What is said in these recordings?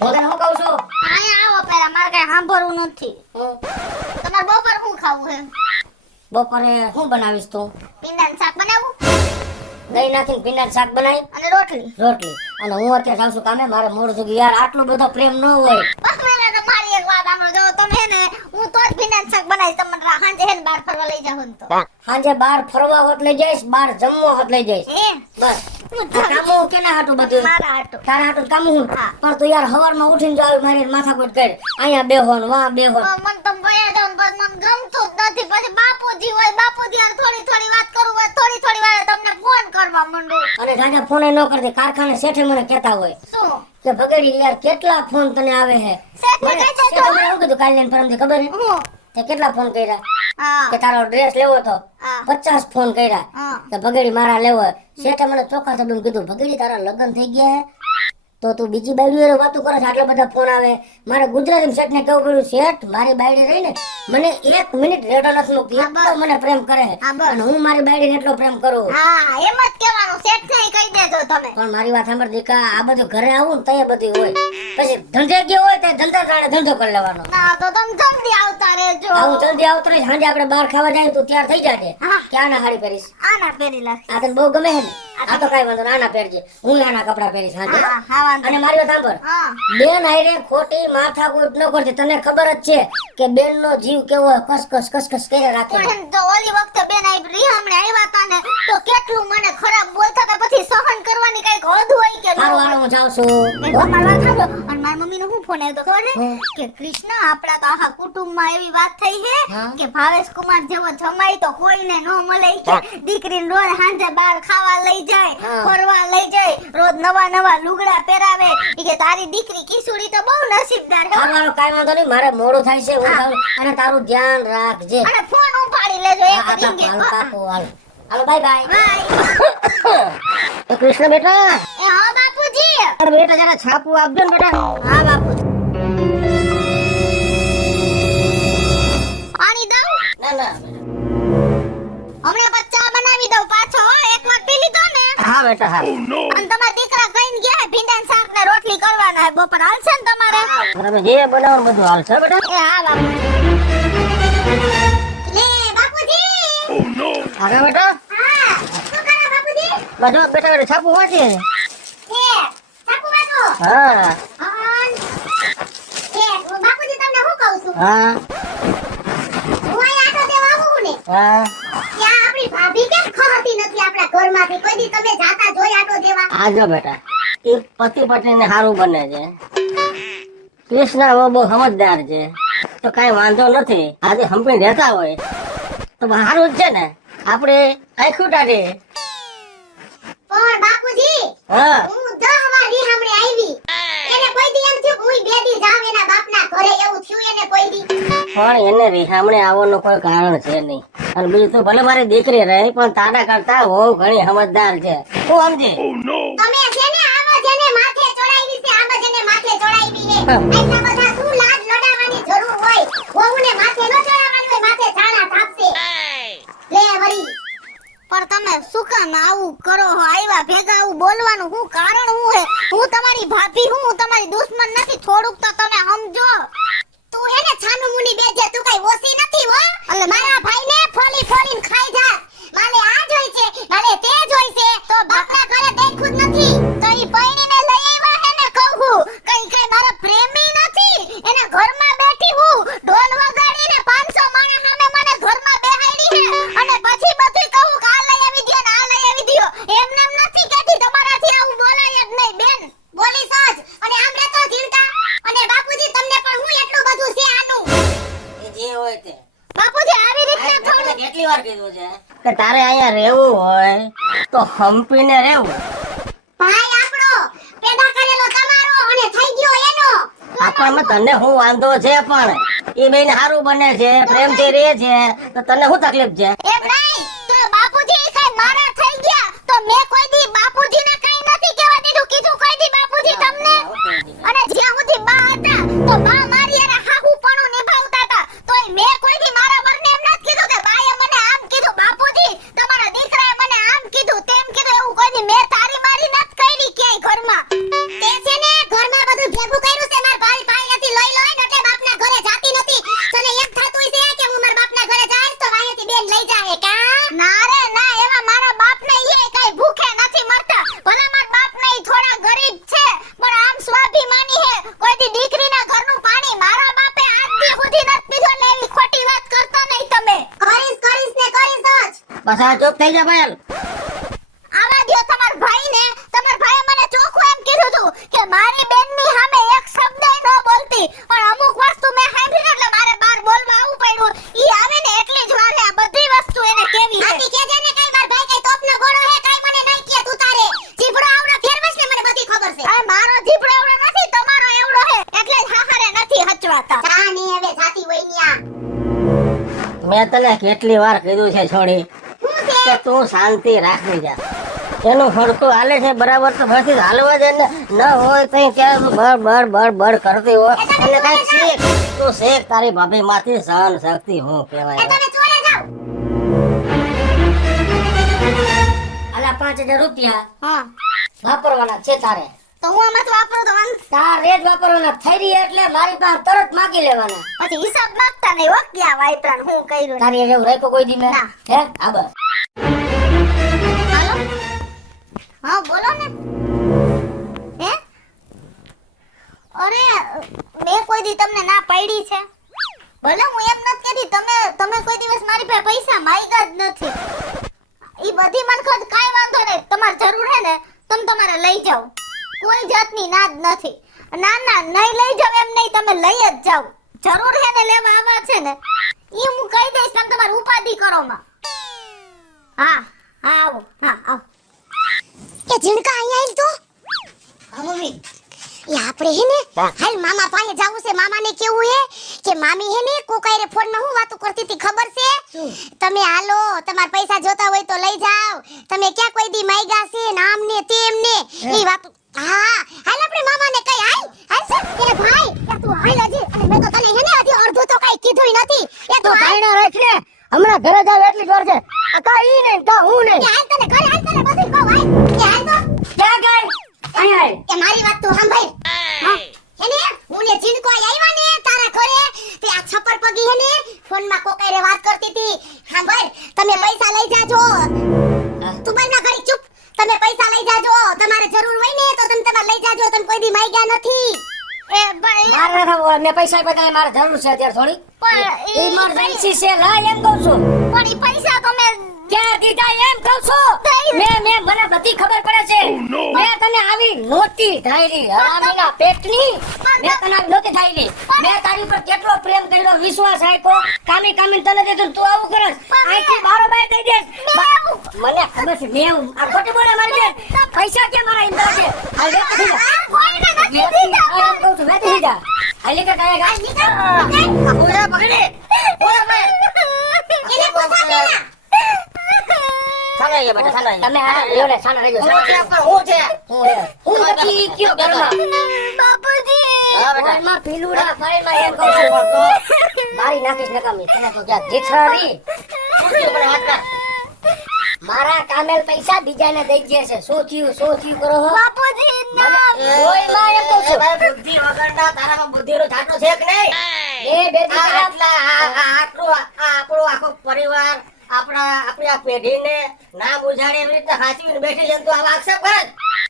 હું તને શું કહું છું? અહીંયા આવો પેલા મારે કઈ સાંભળવું નથી. તમારે બપોર શું ખાવું છે? બપોરે શું બનાવીશ તું? ભીંડાનું શાક બનાવું દહીં નાખીને ભીંડાનું શાક બનાવી અને રોટલી. રોટલી. અને હું અત્યારે જાઉં છું કામે, મારે મોડું થઈ ગયું યાર, આટલો બધો પ્રેમ ન હોય. બસ મેલા તો મારી એક વાત સાંભળો, જો તમે હે ને હું તો જ ભીંડાનું શાક બનાવીશ, તમને સાંજે હે ને બહાર ફરવા લઈ જાવ ને તો. સાંજે બહાર ફરવા હોત લઈ જઈશ, બહાર જમવા હોત લઈ જઈશ. હે બસ આ કામો કેના હાટું બધું? મારા હાટુ. તારા હાટું કામ હું. હા. પણ તું યાર હવારમાં ઉઠીને જો આવી મારી માથાકૂટ કરી, અહીંયા બેહો ને વાં બેહો ને. મન તો ભયા જાવ બસ મને ગમતું જ નથી. પછી બાપુજી હોય, બાપુજી હારે થોડી થોડી વાત કરું હોય, થોડી થોડી વારે તમને ફોન કરવા માંડું. અને જાજા ફોન ન કરતી, કારખાને શેઠે મને કહેતા હોય શું કે ભગેડી યાર કેટલા ફોન તને આવે છે. શેઠને મને કહી દેજો. શેઠે મને એવું કીધું કાલે ને પરમદી ખબર છે હું તે કેટલા ફોન કર્યા હા કે તારો ડ્રેસ લેવો તો હા 50 ફોન કર્યા હા કે ભગેડી મારા લેવો હોય. શેઠે મને ચોખ્ખા શબ્દોમાં કીધું ભગેડી તારા લગ્ન થઈ ગયા હે તો તું બીજી બાયડીઓ વાતો કરે છે, આટલા બધા ફોન આવે. મારે ગુજરાતી શેઠને કેવું પડ્યું, શેઠ મારી બાયડી રહી ને મને 1 મિનિટ રેડો નથી મૂકતી, એટલો મને પ્રેમ કરે છે. હા, બસ. અને હું મારી બાયડીને એટલો પ્રેમ કરું. હા એમ જ કહેવાનું. શેઠને કહી દેજો તમે. પણ મારી વાત સાંભળ દીકા, આ બધું ઘરે આવું ને તય બધું હોય, પછી ધંધે ગયો હોય તો ધંધા તાણે ધંધો કરી લેવાનો. ના તો તમે જલ્દી આવતા રહેજો. આવું જલ્દી આવતો રહીશ, સાંજે આપણે બહાર ખાવા જાય તું તૈયાર થઈ જાજે. હા. ક્યાં ના હાડી પહેરીશ? આના પહેરી લાખ. આ તને બહુ ગમે છે ને? આ તો કાંઈ વાંધો નહીં, આના પહેરજે, હું આના કપડા પહેરીશ સાંજે. હા હા વાંધો અને મારી વાત સાંભળ, હા બેન હારે ખોટી માથાકૂટ ન કરતી. તને ખબર જ છે કે બેન નો જીવ કેવો હોય, કસકસ કસકસ કરે રાખે. પણ તો ઓલી વખતે બેન આવી રીહામણે આવ્યા તા ને તો કેટલું મને ખરાબ બોલતા હતા, પછી સહન કરવાની કઈક હદ હોય કે ન હારું હોય? હારું હું જાઉં છું. અમારી વાત સાંભળો. અને મારી મમ્મીનો શું ફોન આવ્યો તો ખબર છે? હમ. કે કૃષ્ણ આપણા તો આખા કુટુંબમાં એવી વાત થઈ છે હા. કે ભાવેશ કુમાર જેવો જમાઈ તો કોઈને ન મળે કે દીકરીને રોજ સાંજે બહાર ખાવા લઈ જાય, હા. ફરવા લઈ જાય, રોજ નવા નવા લુગડા પહેરાવે. ઈ કે તારી દીકરી કિશોરી તો બહુ નસીબદાર છે. હારું હારું કાંઈ વાંધો નહીં, મારે મોડું થાય છે, હું જાઉં. અને તારું ધ્યાન રાખજે. અને ફોન ઉપાડી લેજો એક હા, રિંગે. હાલો, પાકું, હાલો. હાલો, બાય બાય. બાય. કૃષ્ણ બેટા, એ હા બાપુજી. અરે બેટા જરા છાપું આપજો ને બેટા. હા બાપુજી. પાણી દઉં? ના ના હમણાં પછી ચા બનાવી દઉં પાછો હો. એક વાર પી લીધો ને હા બેટા હા. અને તમારા દીકરા કહીને ગયા ભીંડાનું શાક ને રોટલી કરવાના હે બપોર. હાલશે ને તમારે? તમે જે બનાવો ને બધું હાલશે બેટા. એ હા બાપુજી. લે બાપુજી. આગળ બેટા હા શું કરો બાપુજી? બધું બેટા છાપું વાંચીએ. એ સાકુ વાતો. હા એ બાપુજી તમને શું કહું છું? હા હું અહીં આટો દેવા આવું ને હા. ત્યાં આપણી ભાભી કેમ ખહતી નથી આપણા ઘરમાંથી? કોઈ દી તમે જાતા જોઈ આટો દેવા? આજો બેટા, એ પતિ પત્ની ને સારું બને છે. કૃષ્ણ હવે બહુ સમજદાર છે તો કઈ વાંધો નથી. આજે હંપી રહેતા હોય તો સારું જ છે ને, આપણે આખું ટાઢે. પણ બાપુજી હા હું 10 વાર રીહામણે આવી. એને કોઈ દી એમ થયું કે હું બે દી જાવ એના બાપના ઘરે? એવું થયું એને કોઈ દી? પણ એને રીહામણે આવવાનું કોઈ કારણ છે નહીં. અને બીજું તો ભલે મારી દીકરી રહે પણ તારા કરતા બહુ ઘણી સમજદાર છે. હું સમજી તમે છે ને આવા જેને માથે ચડાવી છે, આવા જેને માથે ચડાવી છે. એટલા બધા શું લાડ લડાવવાની જરૂર હોય? વહુને માથે ન ચડાવવાની હોય, માથે છાણા થાપશે. લે વરી. પણ તમે શું કામ આવું કરો હો? આવ્યા ભેગા આવું બોલવાનું શું કારણ શું હે? હું તમારી ભાભી હું તમારી દુશ્મન નથી. થોડુંક તો તમે સમજો. તું એને છાનું મુની બેજે, તું કઈ ઓછી નથી હો. એટલે મારા ભાઈને ફોલી ફોલીને ખાઈ જા. માલે આ જોઈ છે, માલે તે જોઈ છે, તો બાપના ઘરે દેખું જ નથી. તો ઈ પૈણીને લઈ આવ્યા હે ને કહું હું. કઈ મારા પ્રેમી નથી. એના ઘરમાં બેઠી હું, ઢોલ વગાડીને 500 માણસ સામે મને ઘરમાં બેહાડી હે. અને પછી બધું કહું કે આ લઈ આવી દ્યો ને આ લઈ આવી દ્યો. એમને એમ નથી કહેતી, તમારાથી આવું બોલાય જ નહીં બેન. બોલી સજ અને આમ રહેતો જીણતા. અને બાપુજી તમને પણ હું એટલું બધું છે આનું. એ જે હોય તે. બાપુજી આવી રીતના થોડું. કેટલી વાર કીધું છે કે તારે અહીંયા રહેવું હોય તો હંપીને રહેવું. ભાઈ આપણો પેદા કરેલો તમારો અને થઈ ગયો એનો. આપણને તને શું વાંધો છે? પણ એ બેન સારું બને છે, પ્રેમથી રહે છે, તો તને શું તકલીફ છે? એમ નહીં તો બાપુજી કઈ મારા થઈ ગયા તો મેં કોઈ દી બાપુજીને કઈ નથી કહેવા દીધું. કીધું કોઈ દી બાપુજી તમને? અને જ્યાં સુધી બા હતા તો બા મારી હારે હાહુપણું નિભાવતા હતા. તોય મેં કોઈ દી મારા વરને એમ નથી કીધું કે બાએ મને આમ કીધું, બાપુજી તમારા દીકરાએ મને આમ કીધું, તેમ કીધું. એવું કોઈ દી મેં તારી મારી નથી કરી ક્યાંય ઘરમાં. તે છે ને ઘરમાં બધું ભેગું કર્યું બસ આ ચૂપ થઈ જા ભાઈ. આવા દ્યો તમાર ભાઈને. તમાર ભાઈએ મને ચોખ્ખું એમ કીધું તું કે મારી બેનની સામે એક શબ્દય ન બોલતી, પણ અમુક વસ્તુ મેં સાંભળી એટલે મારે બાર બોલવા આવવું પડ્યું. ઈ આવે ને એટલી જ વારે આ બધી વસ્તુ એને કેવી છે. આતી કેજે ને કઈ માર ભાઈ કઈ તોપનો ગોળો હે, કઈ મને નહીં કે તું તારે જીભડો આવડો ફેરવસ ને મને બધી ખબર છે. આ મારો જીભડો એવડો નથી, તમારો એવડો હે, એટલે જ હાહારે નથી હચવાતા. જા ની હવે જાતી હોય ન્યા. મેં તને કેટલી વાર કીધું છે છોડી કે તું શાંતિ રાખી જા. એનું ફરતું હાલે છે બરાબર તો પછી હાલવા દે ને. ન હોય તો ક્યારે તું બળ કરતી હોય એટલે કઈક શીખ. તું શીખ તારી ભાભી માંથી સહન શક્તિ હું એ કહેવાય. તમે ચોરે જાવ. અલા 5000 રૂપિયા હા વાપરવાના છે તારે. તો હું આમાં તો વાપરું તો વાંધો. તારે જ વાપરવાના થઈ રહી એટલે મારી પાસે તરત માગી લેવાના. પછી હિસાબ માંગતા નહીં હો, ક્યાં વાયપરાન હું કર્યું. તારી જેવું રાખ્યો કોઈ દી મેં? ના. હે આ બસ. હાલો. હા બોલો ને. હે અરે મેં કોઈ દી તમને ના પાડી છે? ભલે હું એમ નથી કહેતી, તમે કોઈ દિવસ મારી પાસે પૈસા માંગ્યા જ નથી. ઈ બધી મનખત કાઈ વાંધો નહીં, તમારે જરૂર હે ને તમે તમારે લઈ જાઓ, કોઈ જાતની ના જ નથી. ના નહીં લઈ જાવ એમ નહીં, તમે લઈ જ જાઓ. જરૂર હે ને લેવા આવા છે ને ઈ હું કહી દઈશ, તમે તમારી ઉપાધિ કરો માં. હા હા આવો, હા આવો. એ ઝીણકા અહીંયા આવ તો. હા મમ્મી. એ આપણે હે ને હાલ મામા પાસે જાવું છે. મામાને કેવું હે કે મામી હે ને કોકાઈરે ફોનમાં હું વાતો કરતી હતી ખબર છે? તમે હાલો, તમાર પૈસા જોતા હોય તો લઈ જાઓ. તમે ક્યાં કોઈ દી માંગ્યા છે નામ ને તેમ ને ઈ વાત. હા હાલ આપણે મામાને કઈ હાલ હાલ સર એ ભાઈ એ તું હાલ હજી. અને મેં તો તને હે ને હજી અડધું તો કઈ કીધુંય નથી. એ તો તું હાલ. કાઈ ના રાખ ને. હમણાં ઘરે જાવ એટલી વાર છે. આ કા ઈ નહીં કા હું એ નહીં. હાલ તને ઘરે હાલ તને બધું કહું હાલ. એ હાલ તો. ક્યાં ગઈ? અહીંયા આય. એ મારી વાત તું સાંભળ. હા હેને હું ને જીનકો આવ્યા ને તારા ઘરે તે આ છપ્પર પગી હેને ફોનમાં કોકાઈરે વાત કરતી હતી. સાંભળ તમે પૈસા લઈ જાજો. તું બંને ઘડી ચૂપ. તમે પૈસા લઈ જાજો, તમારે જરૂર હોય ને તો તમે તમારે લઈ જાજો. તમે કોઈ દી માંગ્યા નથી. એ ભાઈ મારે નથી, મેં પૈસા બતાવે મારે જરૂર છે અત્યારે થોડી. ઇમરજન્સી છે લા એમ કહું છું. પણ ઈ પૈસા તમે ક્યાં દીધા એમ કહું છું. મેં મને બધી ખબર પડે છે. મેં તને આવી નોતી ધાયરી હરામીના પેટની. મેં તને આવી નોતી ધાયરી. મેં તારી પર કેટલો પ્રેમ કર્યો, વિશ્વાસ આપ્યો. કામી તને દીધું તું આવું કરસ. અહીંથી બારો બાર દઈ દેસ. મને ખબર છે મેં આ ખોટી બોલે મારી બેન. પૈસા કે મારા ઇન્દ્ર છે. આ લે પછી જા. કોઈને નથી મેં દીધા. કહું છું મેં દીધા. આ લે કે કાય ગાય ઓલા પકડે. ઓલા મે એને પોસા દેના. સાના એ બેટા સાના. તમે આ લેવલે સાના રહેજો. હું છે હું નથી કયો ઘરમાં. બાપુજી હા બેટા માં પીલુડા ફાઈલમાં એમ કહું છું મારી નાખીશ નકામી. તને તો ક્યાં જીછરી શું મને હાથ ના. મારા કામેલ પૈસા બીજાને દઈ દે છે. શું થયું કરો હો બાપુજી ના. ઓય માં એમ કહું છું બુદ્ધિ વગરના તારામાં બુદ્ધિનો ઠાઠો છે કે નહીં? એ બે દીકરા આટલું આપણો આખો પરિવાર આપણી આ પેઢીને નામ ઉજાડે એવી રીતે હાચવીને બેઠી છે તો આ આક્ષેપ કરે.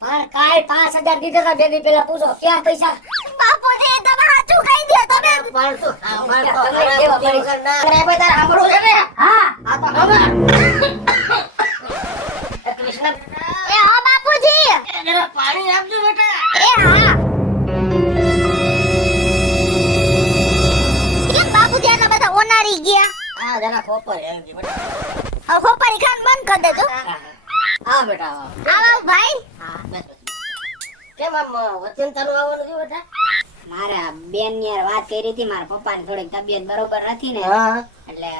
પણ કાલ 5000 દીધા હતા બે દી પહેલા પૂછો ક્યાં પૈસા. બાપુજી તમે સાચું કહી દો. તમે પણ તું સાંભળ તો ખરા બુદ્ધિ વગરના. અરે ભાઈ તારે સાંભળવું છે ને? હા આ તો સાંભળ. કૃષ્ણ એ હા બાપુજી. જરા પાણી આપજો બેટા. એ હા. કેમ બાપુજી આટલા બધા ઓનારી ગયા? આ જરા ખોપર એમ જી બેટા. હવે ખોપારી ખાન બંધ કરી દેજો. આ બેટા આવો ભાઈ. હા બસ કેમ આમ વચન તારું આવવાનું છે બેટા? મારા બેન ની યાર વાત કરી હતી, મારા પપ્પાની થોડીક તબિયત બરોબર નથી ને હા એટલે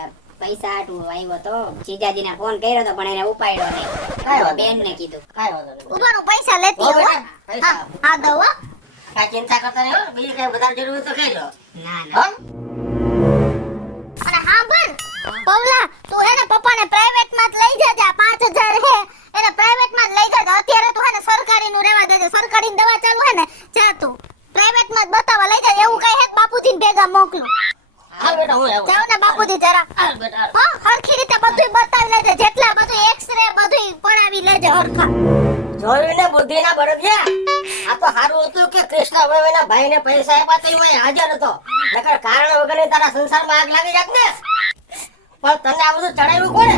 પૈસા આટલું આવ્યો તો જીજાજીને ફોન કર્યો તો પણ એને ઉપાડ્યો નહીં. કાંઈ વાંધો બેન ને કીધું કાઈ વાંધો નહીં. ઉભાનું પૈસા લેતી હો આવો. બેટા, પૈસા હા હા દો હો. કાંઈ ચિંતા કરતા નહીં હો. બીજી કઈ વધારે જરૂર હોય તો કહેજો. ના હો? ના અને હા પણ પૌલા તું એને પપ્પાને પ્રાઇવેટ માં જ લઈ જજે. 5000 હે એને પ્રાઇવેટ માં જ લઈ જજે. અત્યારે તું હે ને સરકારી નું રહેવા દેજે. સરકારી ની દવા ચાલુ હે ને જા તું પ્રાઇવેટ માં જ બતાવવા લઈ જા. એવું કઈ હે બાપુજી ને ભેગા મોકલું. હાલ બેટા હું આવું. જાવ ને બાપુજી જરા. હાલ બેટા હાલ. હા હરખી રીતે બધું બતાવી લેજે. જેટલા બધું એક્સરે બધું પડાવી લેજે હરખા. જોયું ને બુદ્ધિના બળદિયા. આ તો સારું હતું કે કૃષ્ણ ભાઈના ભાઈને પૈસા આપ્યા તો હું હાજર હતો. નકર કારણ વગરની તારા સંસારમાં આગ લાગી જાત ને. પણ તને આ બધું ચડાવ્યું કોને?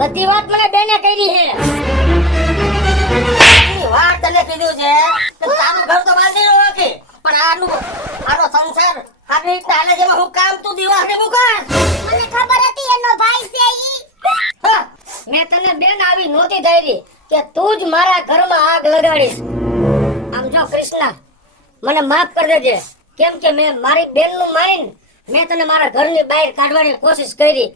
બધી વાત મને બેને કરી છે. એની વાત તને કીધું છે કે તારું ઘર તો બાંધી રહ્યો નથી, પણ આનો સંસાર આવી રીતે હાલે છે, એમાં હું કામ તું દિવસે મુકાશ. મને ખબર હતી એનો ભાઈ છે ઈ. હા, મેં તને બેન આવી નહોતી ધારી કે તું જ મારા ઘરમાં આગ લગાડીશ. આમ જો કૃષ્ણા, મને માફ કરી દેજે, કેમ કે મેં મારી બેનનું મારીને મેં તને મારા ઘરની બહાર કાઢવાની કોશિશ કરી.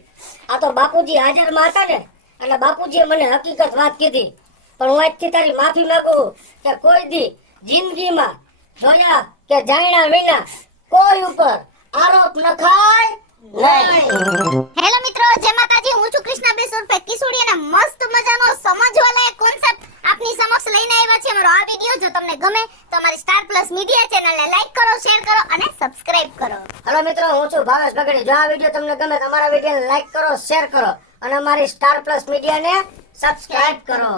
આ તો બાપુજી હાજરમાં હતા ને, એટલે બાપુજીએ મને હકીકત વાત કીધી. પણ હું આજથી તારી માફી માંગુ કે કોઈ દી જિંદગીમાં જોયા કે જાણ્યા વિના કોઈ ઉપર આરોપ નખાય નહીં. હેલો મિત્રો, જય માતાજી. હું છું કૃષ્ણાબેન ઉર્ફે કિશોરી અને મસ્ત મજાનો સમજવાલાયક કોન્સેપ્ટ આપની સમક્ષ લઈને આવ્યા છે. મારો આ વિડિયો જો તમને ગમે તો અમારી સ્ટાર પ્લસ મીડિયા ચેનલને લાઈક કરો, શેર કરો અને સબસ્ક્રાઇબ કરો. હેલો મિત્રો, હું છું ભાવેશ બગડી. જો આ વિડીયો તમને ગમે તો અમારા વિડીયોને લાઈક કરો, શેર કરો અને અમારી સ્ટાર પ્લસ મીડિયાને સબસ્ક્રાઇબ કરો.